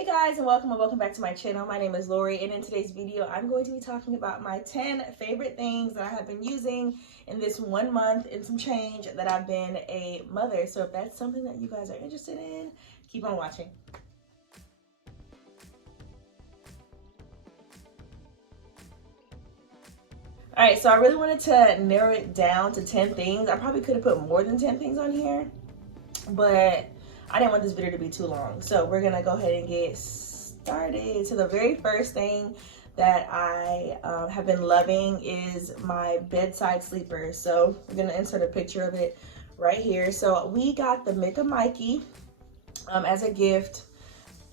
Hey guys, and welcome back to my channel. My name is Lori, and in today's video I'm going to be talking about my 10 favorite things that I have been using in this 1 month and some change that I've been a mother. So if that's something that you guys are interested in, keep on watching. All right, so I really wanted to narrow it down to 10 things. I probably could have put more than 10 things on here, but I didn't want this video to be too long. So we're gonna go ahead and get started. So the very first thing that I have been loving is my bedside sleeper. So we're gonna insert a picture of it right here. So we got the Mika Mikey as a gift,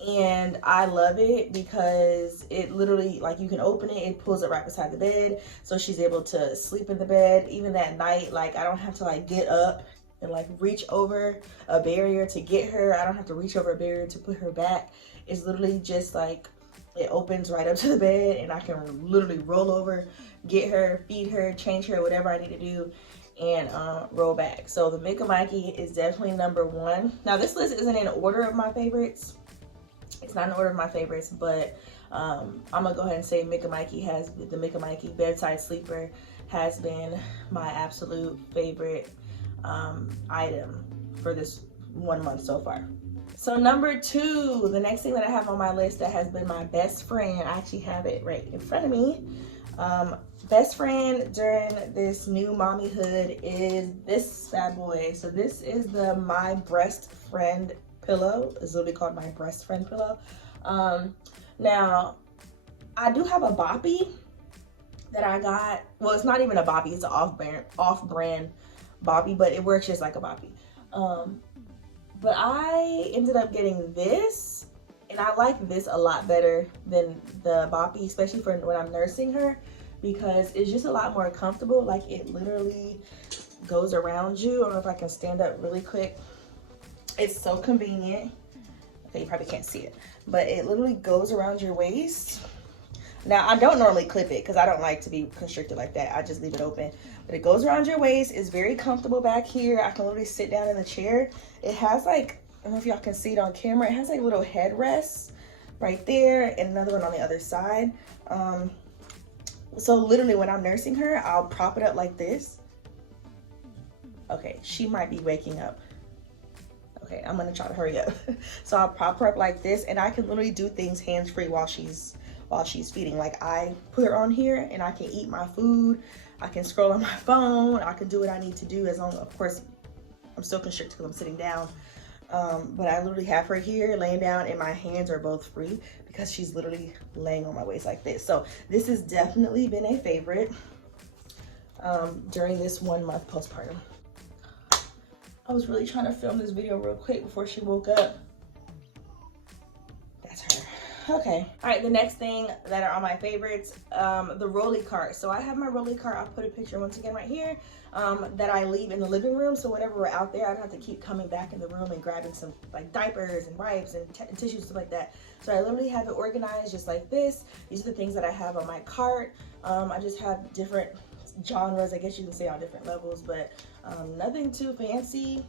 and I love it because it literally, like, you can open it, it pulls it right beside the bed, so she's able to sleep in the bed even at night. Like, I don't have to like get up and like reach over a barrier to get her. I don't have to reach over a barrier to put her back. It's literally just like it opens right up to the bed, and I can literally roll over, get her, feed her, change her, whatever I need to do, and roll back. So the Mika Mikey is definitely number one. Now this list isn't in order of my favorites. It's not in order of my favorites, but I'm gonna go ahead and say the Mika Mikey Bedside Sleeper has been my absolute favorite item for this 1 month so far. So number two, the next thing that I have on my list that has been my best friend, I actually have it right in front of me. Best friend during this new mommyhood is this bad boy. So this is the My Breast Friend pillow. It's literally called My Breast Friend pillow. Now I do have a boppy that I got. Well, it's not even a boppy, it's an off-brand boppy, but it works just like a boppy. But I ended up getting this, and I like this a lot better than the boppy, especially for when I'm nursing her, because it's just a lot more comfortable. Like, it literally goes around you. I don't know if I can stand up really quick. It's so convenient. Okay, you probably can't see it, but it literally goes around your waist. Now, I don't normally clip it because I don't like to be constricted like that. I just leave it open. But it goes around your waist. It's very comfortable back here. I can literally sit down in the chair. It has like, I don't know if y'all can see it on camera. It has like little headrests right there and another one on the other side. So literally when I'm nursing her, I'll prop it up like this. Okay, she might be waking up. Okay, I'm gonna try to hurry up. So I'll prop her up like this, and I can literally do things hands-free while she's feeding. Like, I put her on here and I can eat my food, I can scroll on my phone, I can do what I need to do, as long as, of course, I'm still constricted because I'm sitting down. But I literally have her here laying down, and my hands are both free because she's literally laying on my waist like this. So this has definitely been a favorite during this 1 month postpartum. I was really trying to film this video real quick before she woke up. That's her. Okay. All right, the next thing that are on my favorites, the rolly cart. So I have my rolly cart. I'll put a picture once again right here, that I leave in the living room. So whenever we're out there, I don't have to keep coming back in the room and grabbing some like diapers and wipes and tissues, stuff like that. So I literally have it organized just like this. These are the things that I have on my cart. I just have different genres, I guess you can say, on different levels, but nothing too fancy.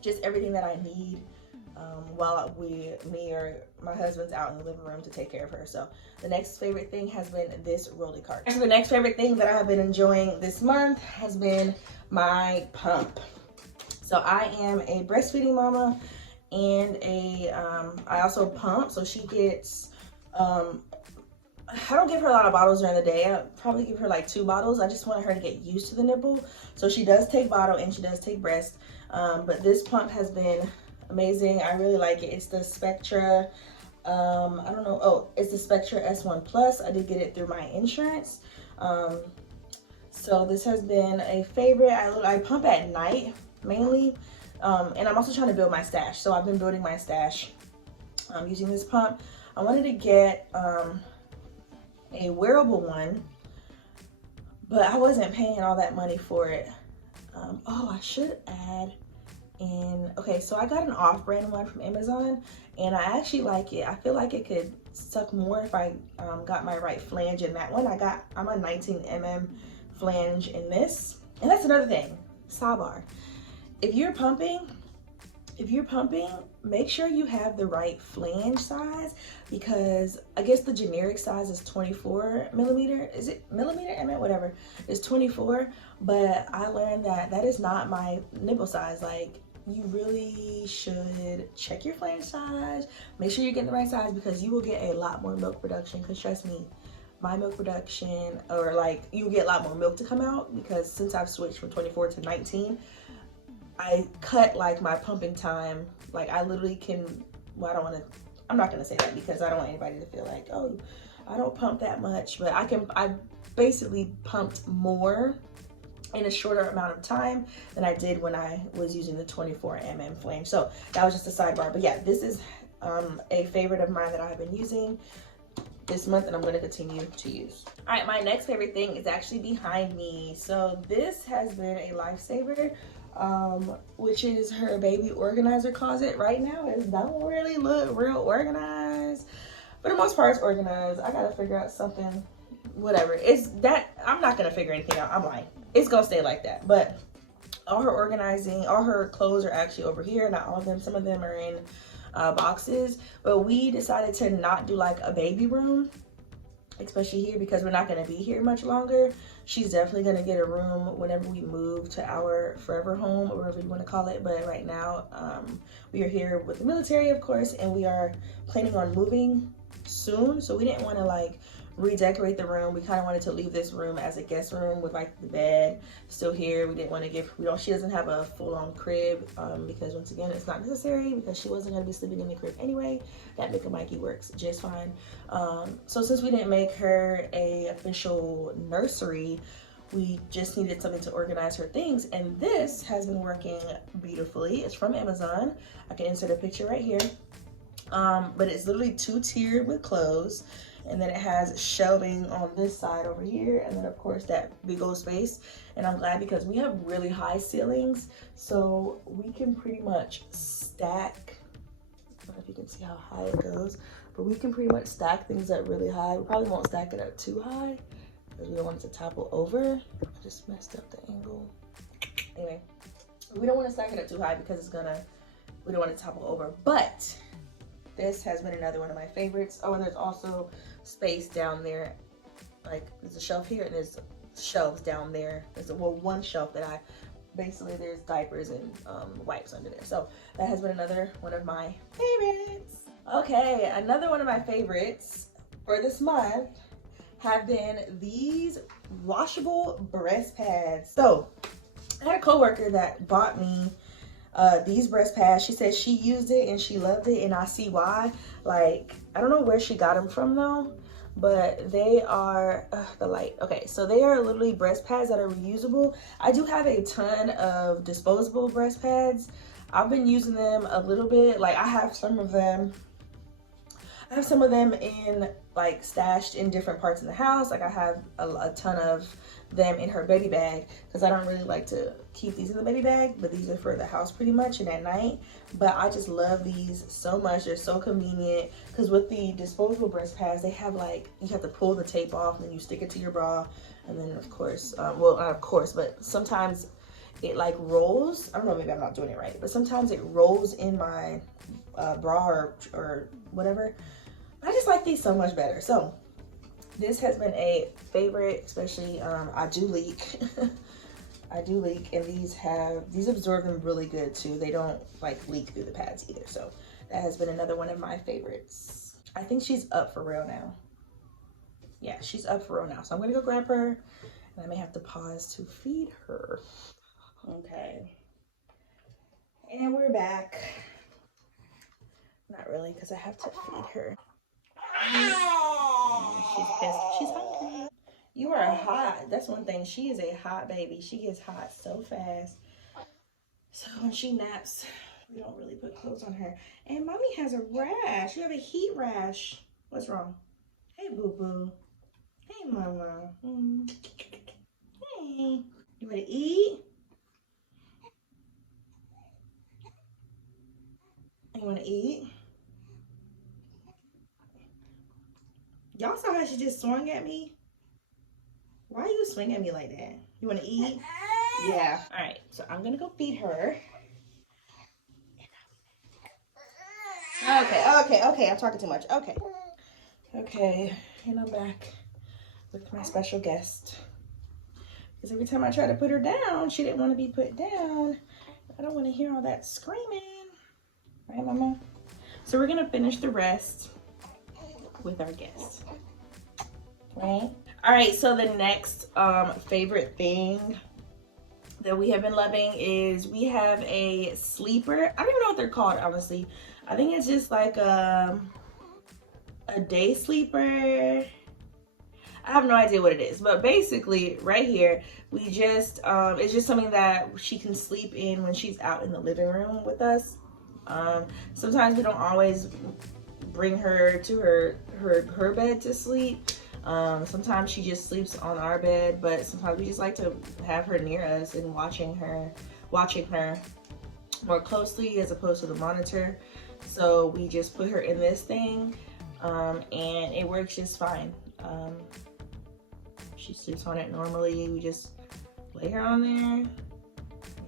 Just everything that I need while me or my husband's out in the living room to take care of her. So the next favorite thing has been this rolly cart. So the next favorite thing that I have been enjoying this month has been my pump. So I am a breastfeeding mama, and I also pump. So she gets, I don't give her a lot of bottles during the day. I probably give her like 2 bottles. I just want her to get used to the nipple. So she does take bottle and she does take breast. But this pump has been amazing. I really like it. It's the Spectra, I don't know. Oh, it's the Spectra S1 Plus. I did get it through my insurance. So this has been a favorite. I pump at night mainly. And I'm also trying to build my stash. So I've been building my stash using this pump. I wanted to get a wearable one, but I wasn't paying all that money for it. Oh, I should add in, okay, so I got an off-brand one from Amazon, and I actually like it. I feel like it could suck more if I got my right flange in that one. I'm a 19mm flange in this. And that's another thing, sidebar. If you're pumping if you're pumping, make sure you have the right flange size, because I guess the generic size is 24 millimeter. Is it millimeter? I mean, whatever. It's 24, but I learned that that is not my nipple size. Like, you really should check your flange size. Make sure you're getting the right size, because you will get a lot more milk production. Because trust me, my milk production, or like, you get a lot more milk to come out, because since I've switched from 24 to 19, I cut like my pumping time. Like, I literally can, well, I don't want to, I'm not going to say that because I don't want anybody to feel like, oh, I don't pump that much, but I basically pumped more in a shorter amount of time than I did when I was using the 24 mm flange. So that was just a sidebar. But yeah, this is a favorite of mine that I've been using this month, and I'm going to continue to use. All right, my next favorite thing is actually behind me. So this has been a lifesaver, which is her baby organizer closet. Right now it don't really look real organized. For the most part, it's organized. I gotta figure out something, whatever. It's that, I'm not gonna figure anything out. I'm lying. It's gonna stay like that. But all her organizing, all her clothes are actually over here. Not all of them. Some of them are in boxes. But we decided to not do like a baby room, especially here, because we're not going to be here much longer. She's definitely going to get a room whenever we move to our forever home, or whatever you want to call it. But right now, we are here with the military, of course, and we are planning on moving soon. So we didn't want to like redecorate the room. We kind of wanted to leave this room as a guest room with like the bed still here. We didn't want to give, she doesn't have a full-on crib, because once again, it's not necessary, because she wasn't going to be sleeping in the crib anyway. That Mick and Mikey works just fine. So since we didn't make her a official nursery, we just needed something to organize her things, and this has been working beautifully. It's from Amazon. I can insert a picture right here. But it's literally 2-tiered with clothes, and then it has shelving on this side over here, and then of course that big old space. And I'm glad, because we have really high ceilings, so we can pretty much stack, I don't know if you can see how high it goes, but we can pretty much stack things up really high. We probably won't stack it up too high because we don't want it to topple over. I just messed up the angle. Anyway, we don't want to stack it up too high because we don't want it to topple over. But this has been another one of my favorites. Oh, and there's also space down there. Like, there's a shelf here, and there's shelves down there. There's one shelf that there's diapers and wipes under there. So that has been another one of my favorites. Okay, another one of my favorites for this month have been these washable breast pads. So I had a coworker that bought me these breast pads. She said she used it and she loved it, and I see why. Like, I don't know where she got them from though, but they are the light. Okay, so they are literally breast pads that are reusable. I do have a ton of disposable breast pads. I've been using them a little bit. Like, I have some of them in, like, stashed in different parts of the house. Like, I have a ton of them in her baby bag, because I don't really like to keep these in the baby bag, but these are for the house pretty much and at night. But I just love these so much. They're so convenient, because with the disposable breast pads, they have, like, you have to pull the tape off and then you stick it to your bra, and then of course, well, not of course, but sometimes it like rolls. I don't know, maybe I'm not doing it right, but sometimes it rolls in my bra or whatever. I just like these so much better. So this has been a favorite, especially I do leak. I do leak, and these absorb them really good too. They don't like leak through the pads either. So that has been another one of my favorites. I think she's up for real now. Yeah, she's up for real now. So I'm gonna go grab her, and I may have to pause to feed her. Okay, and we're back. Not really, because I have to feed her. She's pissed. She's hungry. You are hot. That's one thing. She is a hot baby. She gets hot so fast. So when she naps, we don't really put clothes on her. And mommy has a rash. You have a heat rash. What's wrong? Hey, boo-boo. Hey, mama. Hey. You want to eat? You want to eat? Y'all saw how she just swung at me? Why are you swinging at me like that? You want to eat? Yeah. All right, so I'm going to go feed her. Okay, I'm talking too much. Okay, and I'm back with my special guest. Because every time I try to put her down, she didn't want to be put down. I don't want to hear all that screaming. Right, Mama? So we're going to finish the rest with our guest. Right? All right, so the next favorite thing that we have been loving is we have a sleeper. I don't even know what they're called, honestly. I think it's just like a day sleeper. I have no idea what it is, but basically right here, we just, it's just something that she can sleep in when she's out in the living room with us. Sometimes we don't always bring her to her bed to sleep. Sometimes she just sleeps on our bed, but sometimes we just like to have her near us and watching her more closely as opposed to the monitor. So we just put her in this thing, and it works just fine. She sleeps on it normally. We just lay her on there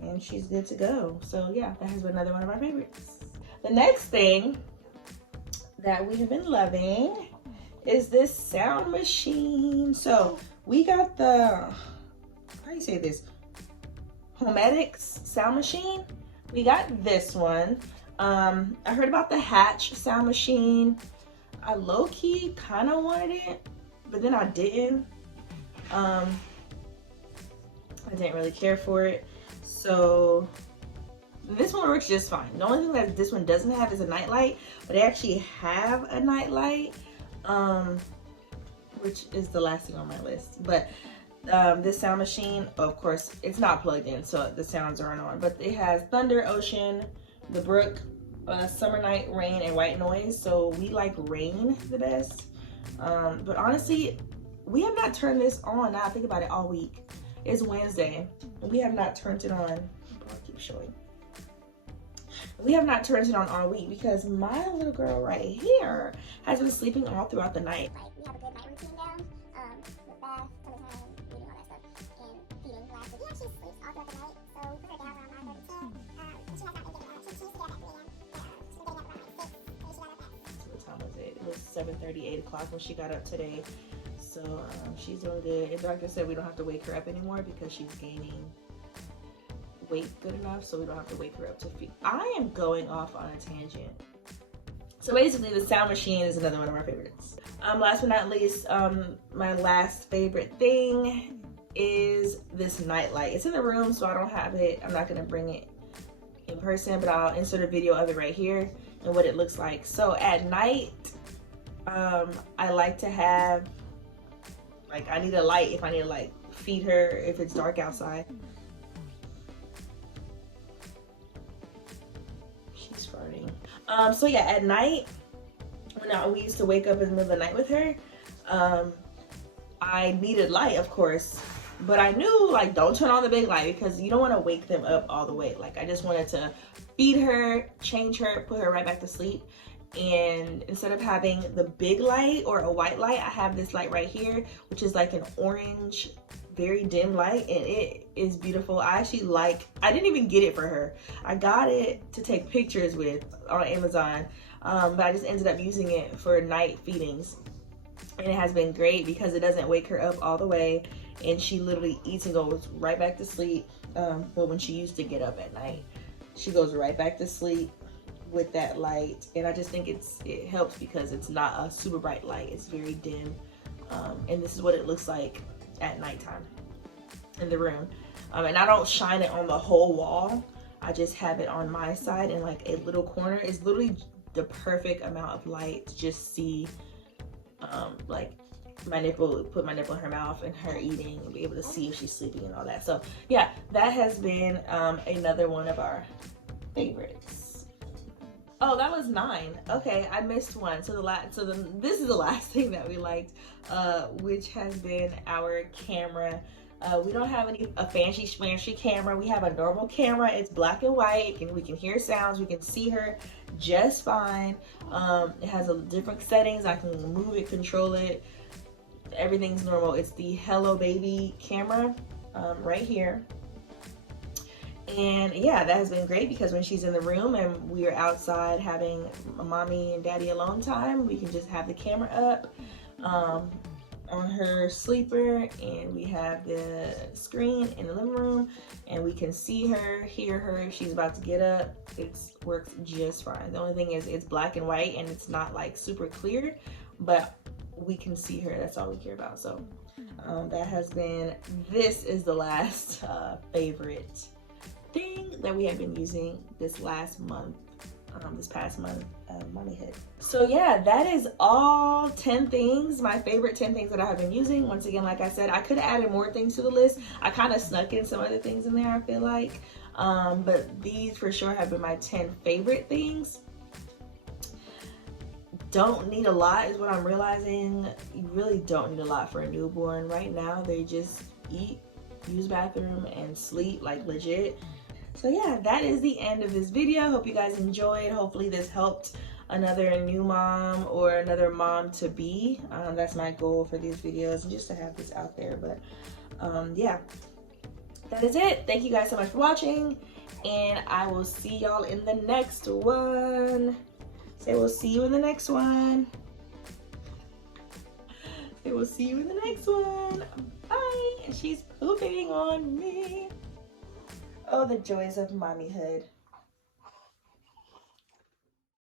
and she's good to go. So yeah, that has been another one of our favorites. The next thing that we have been loving is this sound machine. So we got the, how do you say this? Homedics sound machine. We got this one. I heard about the Hatch sound machine. I low-key kind of wanted it, but then I didn't. I didn't really care for it. So this one works just fine. The only thing that this one doesn't have is a nightlight, but they actually have a nightlight, which is the last thing on my list. But this sound machine, of course, it's not plugged in, so the sounds aren't on, but it has thunder, ocean, the brook, summer night, rain, and white noise. So we like rain the best. But honestly, we have not turned this on, now I think about it, all week. It's Wednesday, and we have not turned it on. I'll keep showing. We have not turned it on all week because my little girl right here has been sleeping all throughout the night. Like, we have a good night routine down, with bath, summertime, eating, all that stuff, and feeding, last. Yeah, she sleeps all throughout the night, so we put her down around 9:32. She has not been getting up. She used to get up at 3 a.m., but she's been getting up around like 6, and she got up at... So what time was it? It was 7:30, 8 o'clock when she got up today. So she's doing good. And the doctor said we don't have to wake her up anymore because she's gaining weight good enough, so we don't have to wake her up to feed. I am going off on a tangent. So basically, the sound machine is another one of our favorites. Last but not least, my last favorite thing is this nightlight. It's in the room, so I don't have it. I'm not gonna bring it in person, but I'll insert a video of it right here and what it looks like. So at night, I like to have, like, I need a light if I need to like feed her if it's dark outside. She's farting. So yeah, at night, when we used to wake up in the middle of the night with her, I needed light, of course, but I knew, like, don't turn on the big light because you don't want to wake them up all the way. Like, I just wanted to feed her, change her, put her right back to sleep. And instead of having the big light or a white light, I have this light right here, which is like an orange, very dim light, and it is beautiful. I didn't even get it for her. I got it to take pictures with on Amazon, but I just ended up using it for night feedings. And it has been great because it doesn't wake her up all the way, and she literally eats and goes right back to sleep. But when she used to get up at night, she goes right back to sleep with that light. And I just think it helps because it's not a super bright light, it's very dim, and this is what it looks like at nighttime in the room. And I don't shine it on the whole wall, I just have it on my side in like a little corner. It's literally the perfect amount of light to just see like my nipple, put my nipple in her mouth and her eating and be able to see if she's sleeping and all that. So yeah, that has been another one of our favorites. Oh, that was 9. Okay, I missed one. So this is the last thing that we liked, which has been our camera. We don't have a fancy schmancy camera. We have a normal camera. It's black and white, and we can hear sounds. We can see her just fine. It has different settings. I can move it, control it. Everything's normal. It's the Hello Baby camera right here. And yeah, that has been great because when she's in the room and we are outside having mommy and daddy alone time, we can just have the camera up on her sleeper, and we have the screen in the living room, and we can see her, hear her if she's about to get up. It works just fine. The only thing is it's black and white and it's not like super clear, but we can see her. That's all we care about. So that has been, this is the last favorite thing that we have been using this last month, this past month, mommyhood. So yeah, that is all 10 things, my favorite 10 things that I have been using. Once again, like I said, I could have added more things to the list. I kind of snuck in some other things in there, I feel like, but these for sure have been my 10 favorite things. Don't need a lot is what I'm realizing. You really don't need a lot for a newborn. Right now, they just eat, use bathroom, and sleep, like legit. So yeah, that is the end of this video. Hope you guys enjoyed. Hopefully this helped another new mom or another mom to be. That's my goal for these videos, just to have this out there. But yeah, that is it. Thank you guys so much for watching, and I will see y'all in the next one. Say we'll see you in the next one. Say we'll see you in the next one. Bye. And she's pooping on me. Oh, the joys of mommyhood.